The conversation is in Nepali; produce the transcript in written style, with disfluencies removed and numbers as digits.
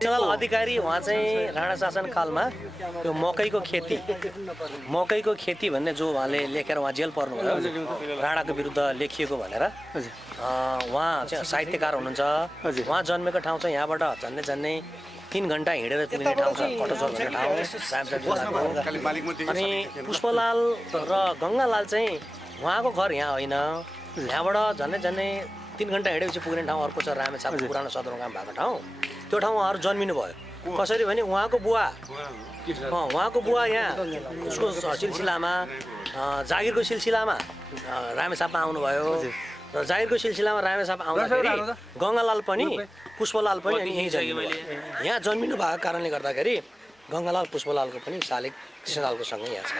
कृष्णलाल अधिकारी उहाँ चाहिँ राणा शासन कालमा त्यो मकैको खेती भन्ने जो उहाँले लेखेर उहाँ जेल पर्नुभयो राणाको विरुद्ध लेखिएको भनेर उहाँ चाहिँ साहित्यकार हुनुहुन्छ। उहाँ जन्मेको ठाउँ चाहिँ यहाँबाट झन्डै 3 घण्टा हिँडेर पुग्ने ठाउँ छ कटोचर भन्ने ठाउँ रामसार जिल्लाको। अनि पुष्पलाल र गङ्गालाल चाहिँ उहाँको घर यहाँ होइन, यहाँबाट झन्डै 3 घण्टा हिँडेपछि पुग्ने ठाउँ अर्को छ रामेछाप पुरानो सदरमुकाम भएको ठाउँ। त्यो ठाउँ उहाँहरू जन्मिनु भयो। कसरी भने उहाँको बुवा यहाँ उसको सिलसिलामा जागिरको सिलसिलामा रामेछापमा आउनुभयो र जागिरको सिलसिलामा रामेछाप आउँदाखेरि गङ्गालाल पनि पुष्पलाल पनि अनि यहीँ जन्मिनु यहाँ जन्मिनु भएको कारणले गर्दाखेरि गङ्गालाल पुष्पलालको पनि शालिग कृष्णलालको सँगै यहाँ छ।